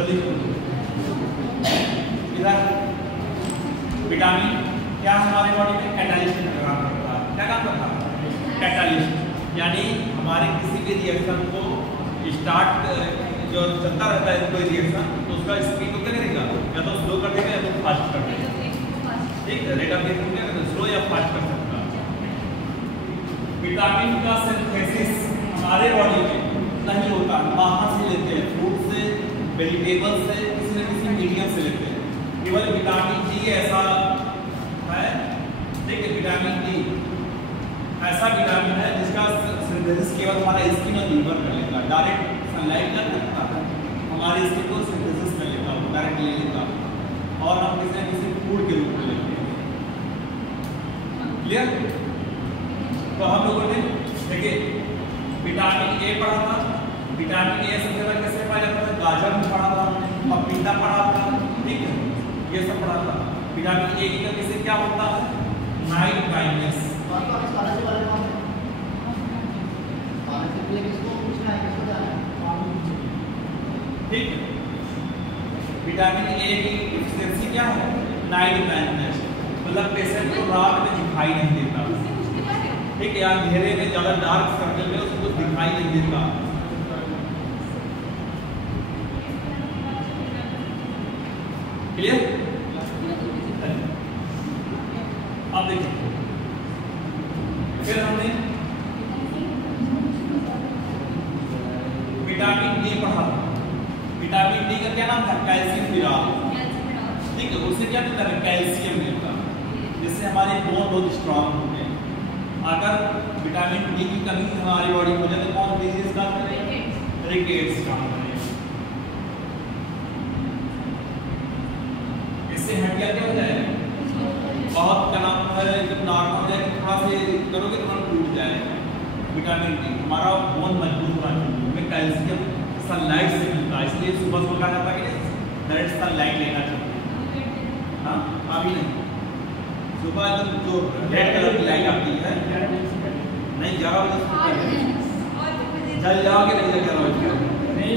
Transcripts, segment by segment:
जल्दी इधर विटामिन क्या हमारे बॉडी में कैटालिस्ट का काम करता है। क्या काम करता है? कैटालिस्ट, यानी हमारे किसी भी रिएक्शन को स्टार्ट जो चलता रहता है कोई रिएक्शन, तो उसका स्पीड को क्या करेगा, या तो स्लो कर देगा या तो फास्ट कर देगा। ठीक है, रेट ऑफ रिएक्शन क्या करता है, स्लो या फास्ट कर सकता है। विटामिन का सिंथेसिस हमारे बॉडी में नहीं होता, बाहर से लेते हैं, फ्रूट से, वेजिटेबल से, किसी न किसी मीडियम से लेते हैं। केवल विटामिन डी ऐसा है, ठीक है, विटामिन डी ऐसा विटामिन है जिसका सिंथेसिस केवल हमारा स्किन और लीवर कर लेता है। डायरेक्ट सनलाइट का लगता है, हमारे स्किन को सिंथेसिस कर लेता है, डायरेक्ट ले लेता है, और हम किसी न किसी फूड के रूप में लेते हैं। क्लियर? तो हम लोगों ने देखिए विटामिन ए पढ़ा था। विटामिन ए सबसे पहले कैसे पाया जाता था? गाजर में पढ़ा था, पपीता पढ़ा था, ठीक है, ये सब पढ़ा था। विटामिन ए की कमी से क्या होता है? Night blindness. ठीक है, विटामिन ए की डिफिशियंसी क्या है? नाइट ब्लाइंडनेस, मतलब पेशेंट को रात में दिखाई नहीं देता। ठीक है, अंधेरे में ज्यादा डार्क सर्कल में उसको दिखाई नहीं देता। क्लियर? अब देखिए, फिर हमने विटामिन डी पढ़ा। विटामिन डी का क्या नाम था? कैल्शियम फिराल। ठीक है, उससे क्या मिलता है? कैल्शियम मिलता है, जिससे हमारे बोन बहुत स्ट्रांग होते हैं। अगर विटामिन डी की कमी हमारी बॉडी में हो जाए तो कौन डिजीज का? रिकेट्स का। इससे हड्डियां क्या हो जाएगी? बहुत क्या नाम है, जब नॉर्मल हो जाएगी, थोड़ा से करोगे तो मन टूट जाएगा। विटामिन डी हमारा बोन मजबूत होना चाहिए, कैल्शियम सनलाइट से मिलता है, इसलिए सुबह सुबह कहा जाता है कि डायरेक्ट सनलाइट लेना चाहिए। हाँ, अभी नहीं, सुबह जो रेड कलर की लाइट आती है, नहीं 11 बजे जल जाओगे, नहीं 11 बजे नहीं,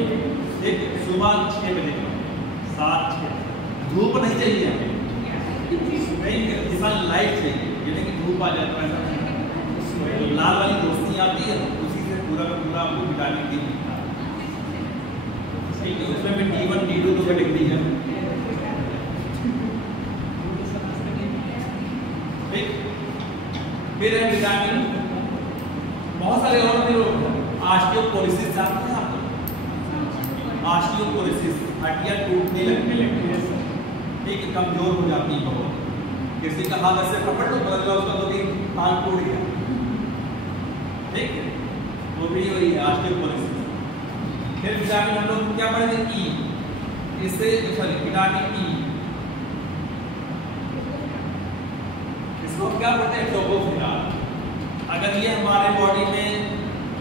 एक सुबह 6 बजे 7-6, धूप नहीं चाहिए, नहीं सनलाइट चाहिए, यानी कि धूप आ जाता है, तो लाल वाली रोशनी आती है, उसी से पूरा का पूरा आपको विटामिन डी मिलता है। ठीक है, उसमें भी D1 D2 तो कैटेगरी है। फिर है विटामिन, बहुत सारे और भी रोग। ऑस्टियोपोरोसिस जानते हैं आप? ऑस्टियोपोरोसिस, हड्डियां टूटने लगती है, ठीक है, कमजोर हो जाती है बहुत। किसी का हाथ ऐसे पकड़ लो, बदल लो उसका, तो भी हाथ टूट गया, ठीक है, वो भी वही है ऑस्टियोपोरोसिस। फिर विटामिन हम लोग क्या पढ़े थे? ई, इससे सॉरी विटामिन ई, इसको क्या बोलते हैं? टोकोफेरॉल। अगर ये हमारे बॉडी में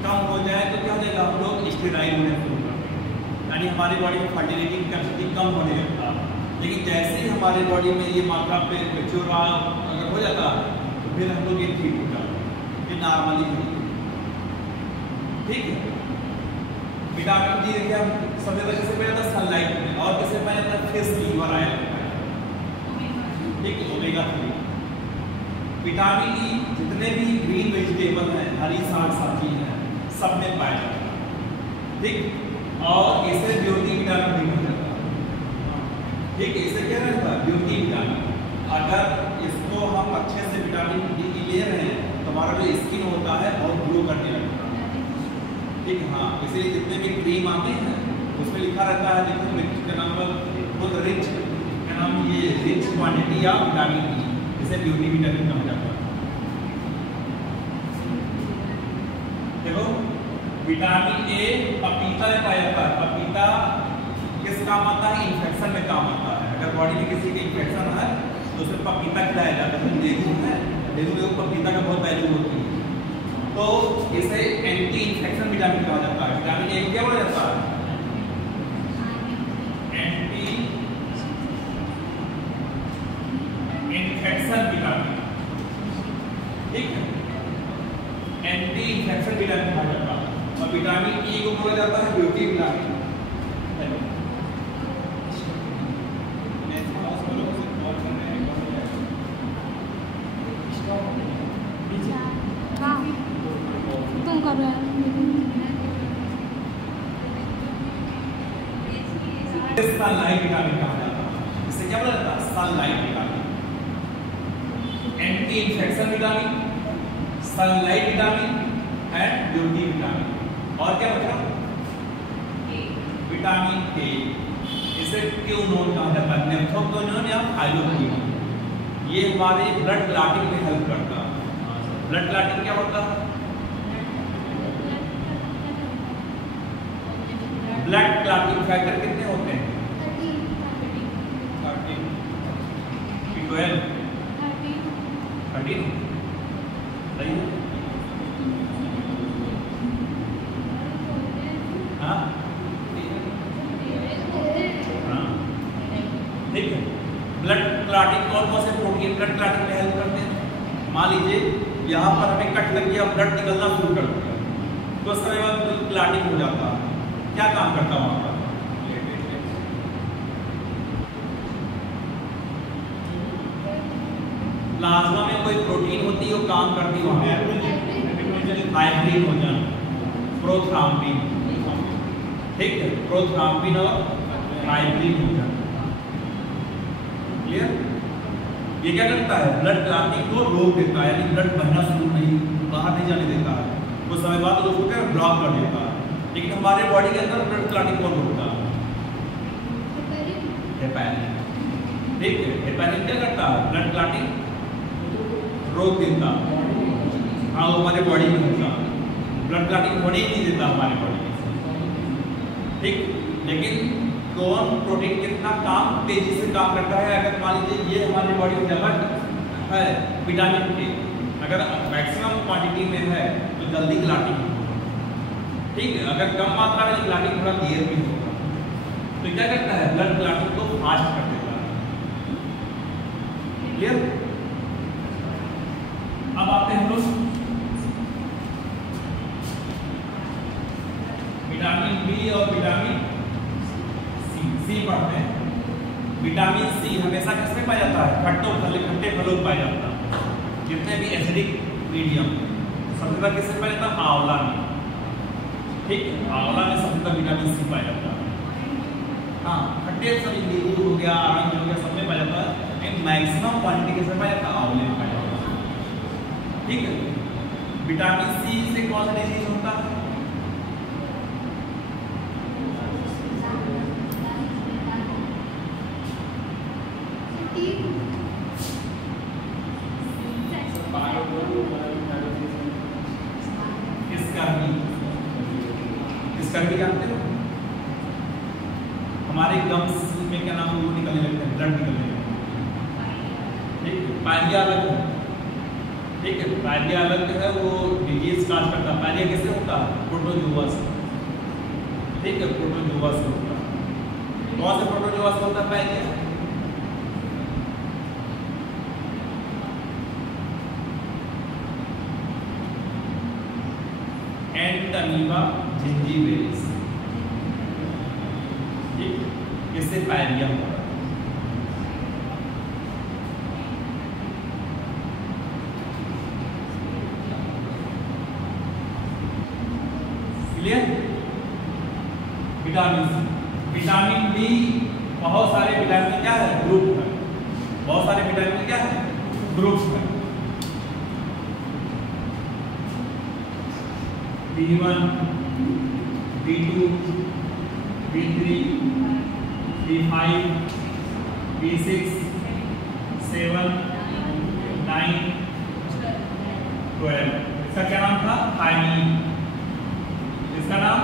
कम हो जाए तो क्या हो जाएगा? हम लोग स्टेराइल होने शुरू करते हैं, यानी हमारी बॉडी में फर्टिलिटी की कैपेसिटी कम होने लगता है। लेकिन जैसे ही हमारे बॉडी में ये मात्रा पे मैच्योर अगर हो जाता है तो फिर हम लोग ये ठीक हो जाता है, ये नॉर्मली होती है। ठीक है, विटामिन डी देखिए हम सबसे पहले कैसे पाया था? सनलाइट में, और कैसे पाया था? फिश लीवर आया, ठीक है, ओमेगा 3। विटामिन ई जितने भी ग्रीन वेजिटेबल हैं, हरी साग सब्जी हैं, सब में पाया जाता है। ठीक, और इसे ब्यूटी विटामिन भी मिल जाता है। ठीक है, इसे क्या रहता है? Beauty vitamin. अगर इसको हम अच्छे से विटामिन डी ले रहे हैं तो हमारा जो स्किन होता है बहुत ग्लो करने लगता है। ठीक, हाँ, इसलिए जितने भी क्रीम आते हैं उसमें लिखा रहता है, देखो क्या नाम है, रिच, क्या नाम, ये rich quantity of vitamin D, इसे ब्यूटी विटामिन कहा जाता है। देखो विटामिन ए पपीता में पाया जाता है। पपीता किस काम आता है? इन्फेक्शन में काम आता है। अगर बॉडी में किसी के इन्फेक्शन है तो उसे पपीता खिलाया जाता है। डेंगू है, डेंगू में पपीता का बहुत वैल्यू होती है, तो इसे एंटी इन्फेक्शन विटामिन कहा जाता है। विटामिन ए क्या बोला जाता है? Anti infection vitamin. ठीक है, एंटी इन्फेक्शन विटामिन कहा जाता है। और विटामिन ई को बोला जाता है ब्यूटी विटामिन। दिखा रहा है। सनलाइट विटामिन कहा जाता है। इससे क्या बोला जाता है? Sunlight vitamin, anti infection vitamin, sunlight vitamin and beauty vitamin. और क्या बचा? Vitamin A. इसे क्यों नोन कहा जाता है? नेफ्रोक्विनोन या थाइरोक्विनोन। ये हमारे ब्लड क्लॉटिंग में हेल्प करता है। ब्लड क्लॉटिंग क्या होता है? ब्लड क्लॉटिंग फैक्टर कितने होते हैं? 12 13 सही है। हाँ ठीक है। ब्लड क्लॉटिंग कौन कौन से प्रोटीन ब्लड क्लॉटिंग में हेल्प करते हैं? मान लीजिए यहाँ पर हमें कट लग गया, ब्लड निकलना शुरू कर दिया, तो उस समय बाद क्लॉटिंग हो जाता है। क्या काम करता है वहाँ पर? प्लाज्मा में कोई प्रोटीन होती है वो काम करती है वहाँ पर, फाइब्रिन हो जाना, प्रोथ्राम्बिन, ठीक है, प्रोथ्राम्बिन और फाइब्रिन हो जाना। क्लियर? ये क्या करता है? ब्लड क्लॉटिंग को रोक देता है, यानी ब्लड बहना शुरू नहीं, बाहर नहीं जाने देता है। कुछ समय बाद उसको क्या ब्लॉक कर देता है। लेकिन हमारे बॉडी के अंदर ब्लड क्लॉटिंग कौन रोकता है? हेपेरिन, ठीक है। हेपेरिन क्या करता है? ब्लड क्लॉटिंग रोक देता। हाँ, वो हमारे बॉडी में होता, ब्लड क्लॉटिंग होने ही नहीं देता हमारे बॉडी में, ठीक। लेकिन कौन प्रोटीन कितना काम तेजी से काम करता है? अगर मान लीजिए ये हमारी बॉडी में जमा है विटामिन ए, अगर मैक्सिमम क्वांटिटी में है तो जल्दी क्लॉटिंग होगा, ठीक है। अगर कम मात्रा में क्लॉटिंग थोड़ा देर भी होगा, तो क्या करता है? ब्लड क्लॉटिंग को फास्ट कर देता है। क्लियर? अब आते हैं हम लोग विटामिन बी और विटामिन सी पढ़ते हैं। विटामिन सी हमेशा किसमें पाया जाता है? खट्टे फलों में पाया जाता है। जितने भी एसिडिक मीडियम सबसे ज्यादा किसमें पाया जाता है? आंवला में, ठीक है। आंवला में सबसे ज्यादा विटामिन सी पाया जाता है। हाँ, खट्टे सभी नींबू हो गया, ऑरेंज हो गया, सब में पाया जाता है, लेकिन मैक्सिमम क्वांटिटी किसमें पाया जाता है? आंवले में पाया जाता है, ठीक है। विटामिन सी से कौन सा डिजीज होता है? स्कर्वी जानते हो? हमारे गम्स में क्या नाम है, वो निकलने लगते हैं, ब्लड निकलने लगते हैं, ठीक। पायरिया अलग है, ठीक है। पायरिया अलग है, वो डिजीज काज करता है। पायरिया किससे होता है? प्रोटोजोआ से, ठीक है, प्रोटोजोआ से होता है। कौन से प्रोटोजोआ से होता है पायरिया? एंटमीबा जिंजीबेरिस, ठीक, इससे पायरिया होता है। Clear? Vitamin C, vitamin B, बहुत सारे विटामिन क्या है? ग्रुप है। बहुत सारे विटामिन क्या है? ग्रुप है। B1, B2, B3, B5, B6, 7, 9, 12। इसका क्या नाम था? थायमीन। इसका नाम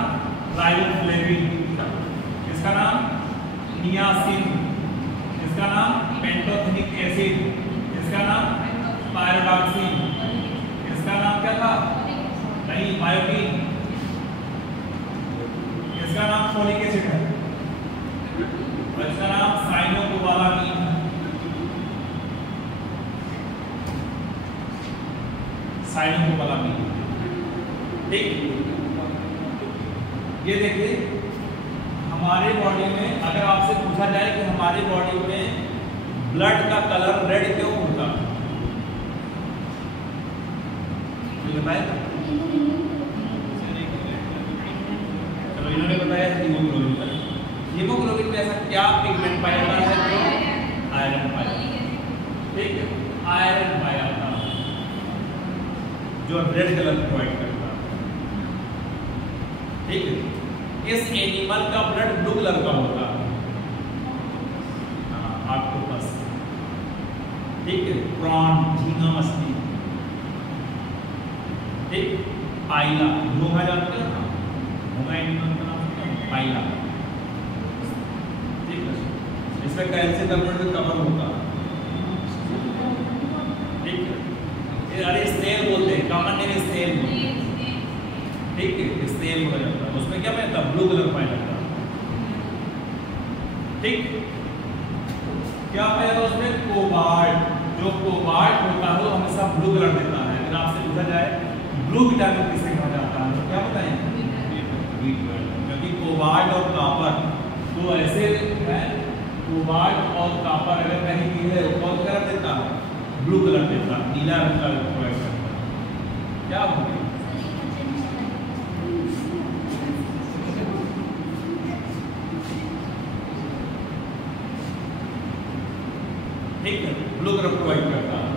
राइबोफ्लेविन। इसका नाम नियासिन। इसका नाम पेंटोथेनिक एसिड। इसका नाम पायरोडॉक्सिन। इसका नाम क्या था? नहीं, बायोटीन। इसका नाम फोलिक एसिड है और इसका नाम साइनोकोबालामीन है। साइनोकोबालामीन, ठीक। ये देखिए, हमारे बॉडी में अगर आपसे पूछा जाए कि हमारे बॉडी में ब्लड का कलर रेड क्यों होता है, तो बताए तो इन्होंने बताया हीमोग्लोबिन का। हीमोग्लोबिन में ऐसा क्या पिगमेंट पाया जाता है जो आयरन पाया जाता है, ठीक है, आयरन पाया जाता है जो रेड कलर प्रोवाइड करता है, ठीक है। इस एनिमल का ब्लड ब्लू कलर का होता है, ऑक्टोपस, ठीक है, प्रॉन झींगा मछली, ठीक, पाइला घोंघा जानते हो ना, घोंघा एनिमल का नाम है पाइला, ठीक है, इसमें कैल्शियम कार्बोनेट से कवर होता है, ठीक है। अरे स्नेल बोलते हैं, कॉमन नेम स्नेल बोलते हैं, ठीक है, स्नेल बोला जाता है। उसमें क्या पाया जाता है, ब्लू कलर पाया जाता है, ठीक। क्या पाया जाता है उसमें, कोबाल्ट, जो कोबाल्ट होता है वो हमेशा ब्लू कलर देता है। अगर आपसे पूछा जाए ब्लू विटामिन किसे कहा जाता है तो क्या बताएंगे, क्योंकि कोबाल्ट और कॉपर तो ऐसे है, कोबाल्ट और कॉपर अगर कहीं भी है कौन कलर देता है, ब्लू कलर देता है, नीला रंग का प्रोवाइड करता है। क्या हो गया, ठीक है, ब्लू कलर प्रोवाइड करता है।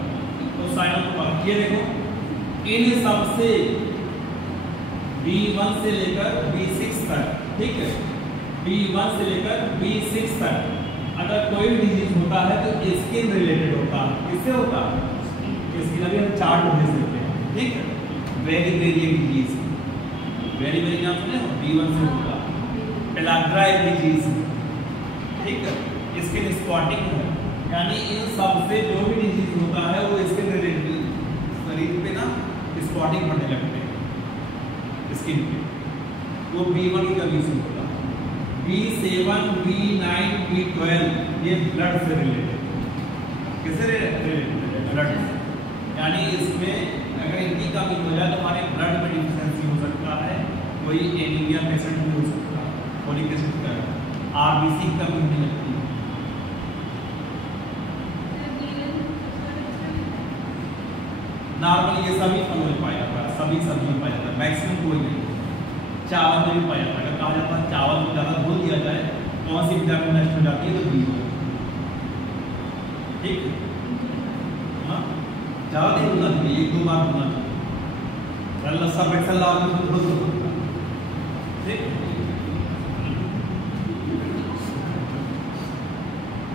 तो साइनोटोमर ये देखो, इन सबसे B1 से लेकर B6 तक, ठीक है, B1 से लेकर B6 तक अगर कोई डिजीज होता है तो स्किन रिलेटेड होता है। किससे होता है, स्किन, अभी हम चार्ट भेज देते हैं, ठीक है। Very variant disease, very very नाम सुने हो, B1 से होता है। पेलाग्राइड डिजीज, ठीक है, स्किन स्पॉटिंग है, यानी इन सबसे जो भी डिजीज होता है वो स्किन रिलेटेड, शरीर पे ना स्पॉटिंग पड़ने लगते हैं स्किन पे, वो B1 की कमी से होता है। B7, B9, B12 ये ब्लड से रिलेटेड, किससे रिलेटेड, ब्लड से, यानी इसमें अगर इनकी कमी हो जाए तो हमारे ब्लड में डिफिशियंसी हो सकता है, वही एनीमिया पेशेंट भी हो सकता है, फोलिक एसिड का, RBC की कमी होने लगती है। नॉर्मली ये सभी फलों में पाया जाता है, सभी सब्जी में पाया जाता है, मैक्सिमम कोई नहीं। चावल में भी पाया जाता है, अगर कहा जाता है चावल को ज़्यादा धो दिया जाए कौन सी विटामिन नष्ट हो जाती है, तो B1, ठीक है, हाँ, ज़्यादा नहीं धोना चाहिए, 1-2 बार धोना चाहिए, लस्सा बेसन लाओ तो धो दो, ठीक,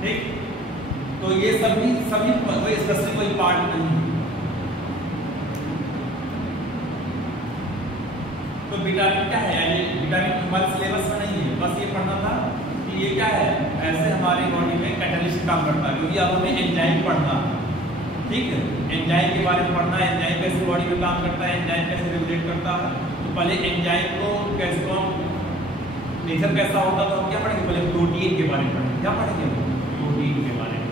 ठीक। तो ये सभी कोई स्पेशल कोई पार्ट नहीं है। तो विटामिन क्या है, यानी विटामिन हमारे सिलेबस में नहीं है, बस ये पढ़ना था कि ये क्या है, ऐसे हमारी बॉडी में कैटलिस्ट काम करता है, क्योंकि अब हमें एंजाइम पढ़ना है, ठीक है, एंजाइम के बारे में पढ़ना है, एंजाइम कैसे बॉडी में काम करता है, एंजाइम कैसे रेगुलेट करता है। तो पहले एंजाइम को कैसे, कौन नेचर कैसा होता है, तो हम क्या पढ़ेंगे, पहले प्रोटीन के बारे में पढ़ेंगे। क्या पढ़ेंगे, प्रोटीन के बारे में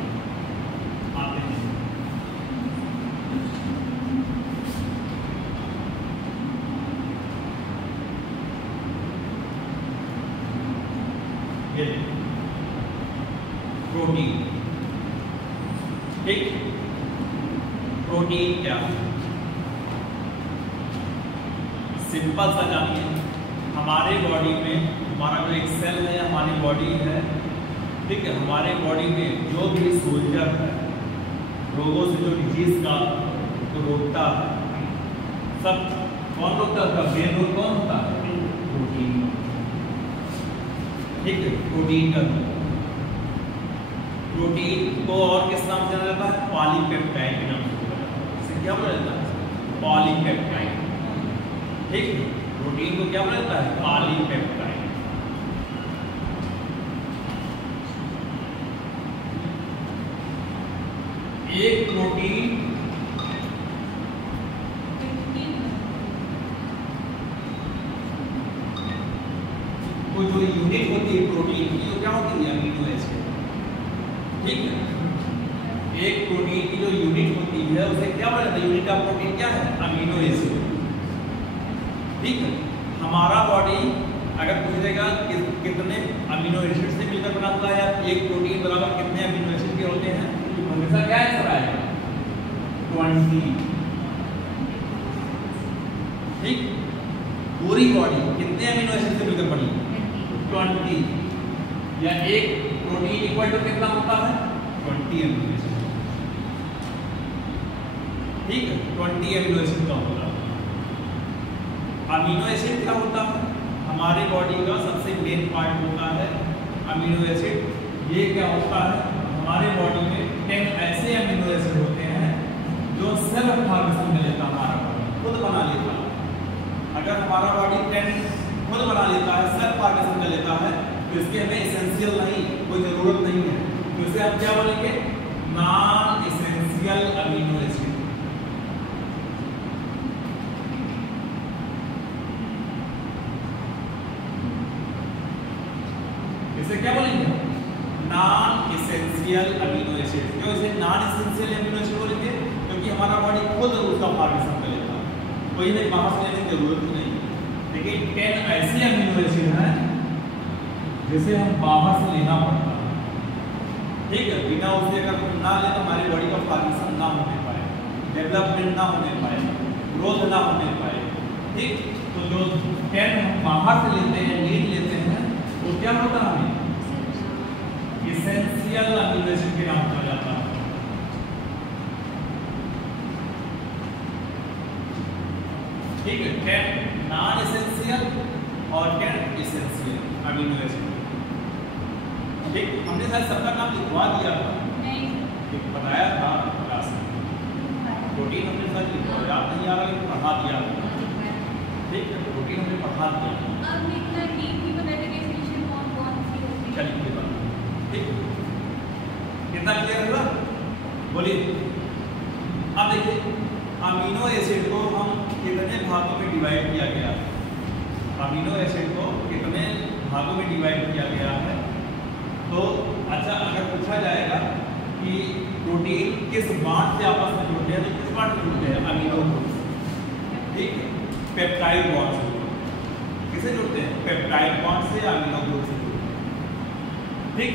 आते हैं। प्रोटीन, ठीक, प्रोटीन क्या, सिंपल सा जानिए, हमारे बॉडी में हमारा जो एक सेल है, हमारी बॉडी है, ठीक है, हमारे बॉडी में जो भी सोल्जर है, रोगों से जो डिजीज का तो रोकता है, सब कौन रोकता है, मेन रोग कौन होता है, प्रोटीन, ठीक है, प्रोटीन का। प्रोटीन को और किस नाम से जाना जाता है, पॉलीपेप्टाइड के नाम से जाना जाता है। इसे क्या बोला जाता है, पॉलीपेप्टाइड, ठीक है, प्रोटीन को क्या बोला जाता है, पॉलीपेप्टाइड। एक प्रोटीन को जो यूनिट होती है प्रोटीन की, वो क्या होती है, अमीनो एसिड, ठीक है। एक प्रोटीन की जो यूनिट होती है उसे क्या बोला जाता है, यूनिट ऑफ प्रोटीन क्या है, अमीनो एसिड, ठीक है। हमारा बॉडी अगर पूछेगा कितने अमीनो एसिड से मिलकर बना हुआ है, या एक प्रोटीन बराबर कितने अमीनो एसिड के होते हैं, तो हमेशा क्या आंसर आएगा, 20, ठीक। पूरी बॉडी कितने अमीनो एसिड से मिलकर बनी? 20। या एक प्रोटीन इक्वल टू कितना होता है? 20 अमीनो एसिड। ठीक है, 20 अमीनो एसिड का होता है। अमीनो एसिड क्या होता है? हमारे बॉडी का सबसे मेन पार्ट होता है अमीनो एसिड। ये क्या होता है? हमारे बॉडी में 10 ऐसे अमीनो एसिड होते हैं जो सेल्फ फॉर्मेशन में लेता है, हमारा बॉडी खुद बना लेता है। अगर हमारा बॉडी 10 खुद बना लेता है, सेल्फ फॉर्मेशन में लेता है, तो इसके हमें एसेंशियल नहीं, कोई जरूरत नहीं है, तो इसे हम क्या बोलेंगे? Non essential amino acid. इसे क्या बोलेंगे? Non essential amino acid. क्यों इसे नॉन एसेंशियल अमीनो एसिड बोलेंगे? क्योंकि हमारा बॉडी खुद उसका फॉर्मेशन कर लेता है, कोई नहीं बाहर से लेने की जरूरत नहीं। लेकिन 10 ऐसे अमीनो एसिड हैं जिसे हम बाहर से लेना पड़ता है। ठीक है, बिना उससे अगर ना ले तो हमारी बॉडी का फॉर्मेशन ना होने पाए, डेवलपमेंट ना होने पाए, ग्रोथ ना होने पाए। ठीक, तो जो 10 हम बाहर से लेते हैं, नीड लेते हैं, वो क्या होता है? हमें एसेंशियल अमीनो एसिड के नाम से जाता है। ठीक है, 10 नॉन एसेंशियल और 10 एसेंशियल अमीनो एसिड। ठीक, हमने शायद सबका नाम लिखवा दिया था, नहीं बताया था क्लास में। प्रोटीन हमने शायद लिखवा, याद नहीं आ रहा लेकिन पढ़ा दिया था। ठीक है, प्रोटीन हमने पढ़ा दिया। अब लिखना डीप की बता दे डेफिनेशन कौन सी होती है। चलिए कोई बात नहीं। ठीक, कितना क्लियर हुआ? बोलिए। अब देखिए, अमीनो एसिड को हम कितने भागों में डिवाइड किया गया है? अमीनो एसिड को कितने भागों में डिवाइड किया गया है? तो अच्छा, अगर पूछा जाएगा कि प्रोटीन किस बॉन्ड से आपस में जुड़ते हैं, तो किस बॉन्ड से जुड़ते हैं? Amino group. ठीक है, पेप्टाइड बॉन्ड से। किसे जुड़ते हैं? पेप्टाइड बॉन्ड से, अमीनो ग्रुप से जुड़ते हैं। ठीक,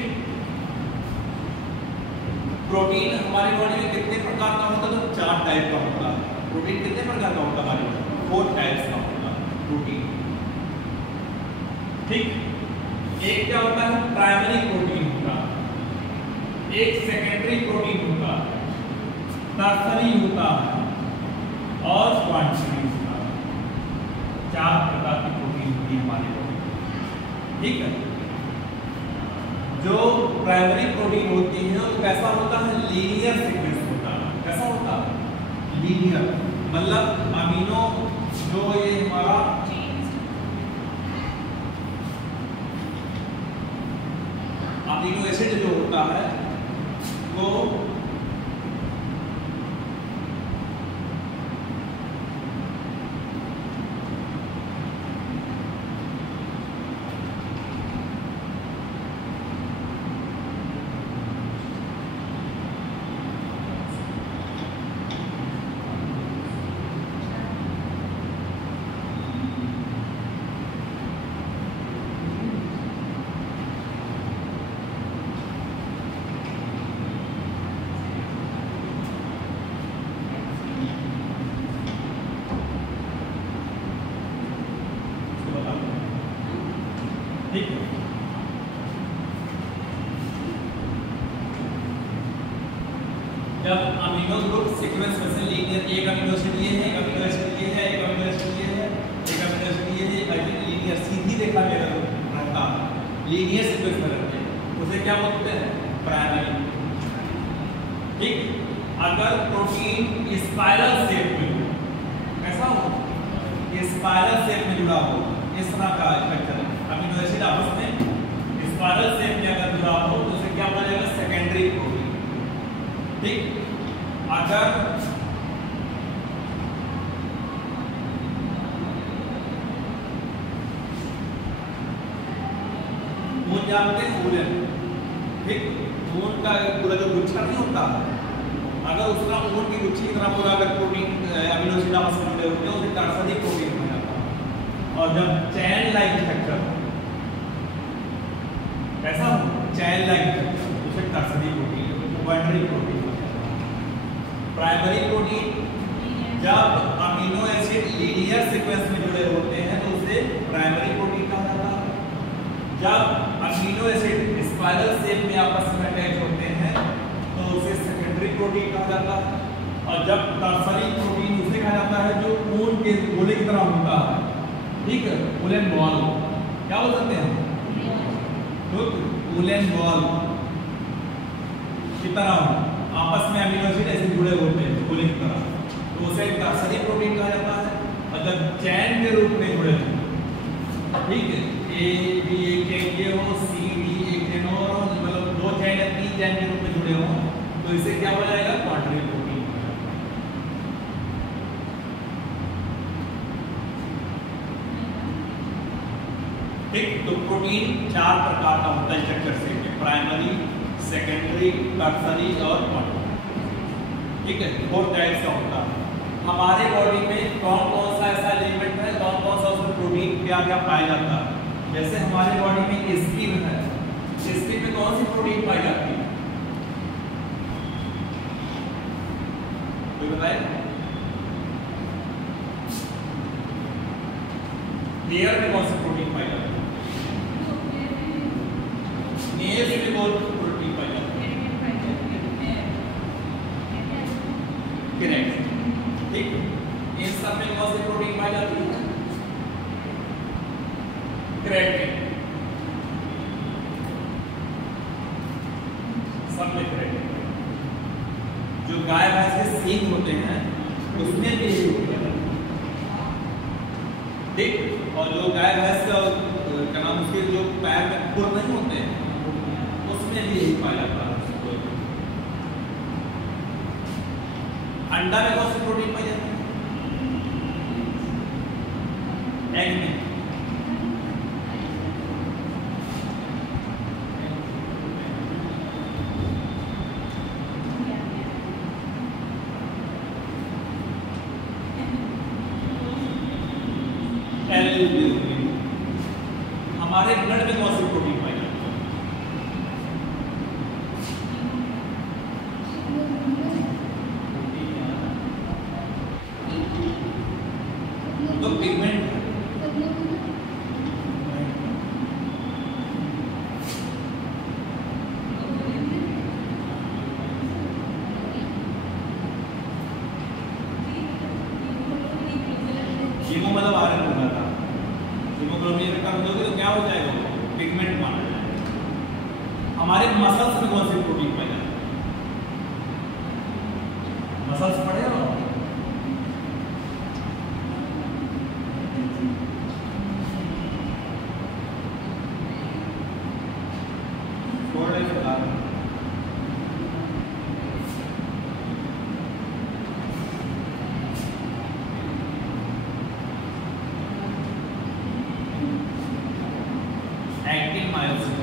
प्रोटीन हमारी बॉडी में कितने प्रकार का होता है? तो 4 टाइप का होता है। प्रोटीन कितने प्रकार का होता है हमारी बॉडी में? 4 टाइप्स का होता है प्रोटीन। ठीक, एक क्या होता है? प्राइमरी प्रोटीन होता है, एक सेकेंडरी प्रोटीन होता है, टर्सरी होता है और क्वार्टरी होता है। 4 प्रकार की प्रोटीन होती है हमारी बॉडी में। ठीक है, जो प्राइमरी प्रोटीन होती है वो कैसा होता है? लीनियर सीक्वेंस होता है। कैसा होता है? लीनियर, मतलब अमीनो जो ये हमारा अमीनो एसिड जो होता है वो ठीक है, जब अमीनो ग्रुप सीक्वेंस में से लीनियर, एक अमीनो एसिड ये है, एक अमीनो एसिड ये है, एक अमीनो एसिड ये है, एक अमीनो एसिड ये है, ऐसे लीनियर सीधी रेखा में रहता है, लीनियर सीक्वेंस में रहते हैं, उसे क्या बोलते हैं? प्राइमरी। ठीक, अगर प्रोटीन स्पाइरल शेप में हो, कैसा हो? स्पाइरल शेप में जुड़ा हो, इस तरह का स्ट्रक्चर, अमीनो एसिड आपस में स्पाइरल शेप में अगर जुड़ा हो तो उसे क्या बोला जाएगा? Secondary protein. ठीक, अगर ऊन जानते हैं? ऊन, ठीक, ऊन का पूरा जो गुच्छा नहीं होता, अगर उसका ऊन की गुच्छी की तरह पूरा अगर प्रोटीन अमीनो एसिड आपस में जुड़े होते हैं उसे टर्सरी प्रोटीन हो जाता है। और जब चैन लाइक स्ट्रक्चर ऐसा चैन लाइक स्ट्रक्चर उसे tertiary protein, quaternary protein. Primary protein जब अमीनो एसिड लीनियर सीक्वेंस में जुड़े होते हैं तो प्राइमरी प्रोटीन कहा जाता है। जब अमीनो एसिड स्पाइरल शेप में आपस में अटैच होते हैं तो उसे सेकेंडरी प्रोटीन कहा जाता है। और जब टर्सरी प्रोटीन उसे कहा जाता है जो ऊन के गोले की तरह होता है, ठीक है, वूलन बॉल, क्या बोल सकते हैं, वूलन बॉल की तरह आपस में अमीनो एसिड ऐसे जुड़े होते हैं गोले की तरह, तो उसे टर्सरी प्रोटीन कहा जाता है। और जब चैन के रूप में जुड़े हों, ठीक है, ए बी एक चैन ये हो, सी डी एक चैन और हो, मतलब 2 चैन या 3 चैन के रूप में जुड़े हों, तो इसे क्या बोला जाएगा, क्वार्टरी प्रोटीन। ठीक, तो प्रोटीन 4 प्रकार का होता है स्ट्रक्चर से, प्राइमरी, सेकेंडरी, टर्सरी और क्वार्टरी, ठीक है, 4 टाइप्स का होता है। हमारे बॉडी में कौन कौन सा ऐसा एलिमेंट है, कौन कौन सा उसमें प्रोटीन क्या क्या पाया जाता है। जैसे हमारे बॉडी में स्किन है, स्किन में कौन सी प्रोटीन पाई जाती है, कोई बताए। हेयर में कौन सी प्रोटीन पाई जाती है, नेल्स में कौन सी प्रोटीन पाई जाती है, करेक्ट, ठीक, इन सब में कौन सी प्रोटीन पाई जाती है, क्रेटिन, सब में क्रेटिन। जो गाय भैंस के सींग होते हैं उसमें भी यही होता है, ठीक, और जो गाय भैंस का क्या नाम, उसके जो पैर में खुर नहीं होते हैं उसमें भी यही पाया जाता है। अंडा में कौन सी प्रोटीन पाई जाती है, एग में, हमारे ब्लड में कौन सी प्रोटीन पाई जाती है, तो पिगमेंट, हीमो मतलब आयरन होता था, हीमोग्लोबिन कम दोगे तो क्या हो जाएगा, पिगमेंट माना जाएगा। हमारे मसल्स में कौन सी प्रोटीन पाई जाती है, मसल्स पढ़े हो, थोड़े से एक्टिन मायोसिन,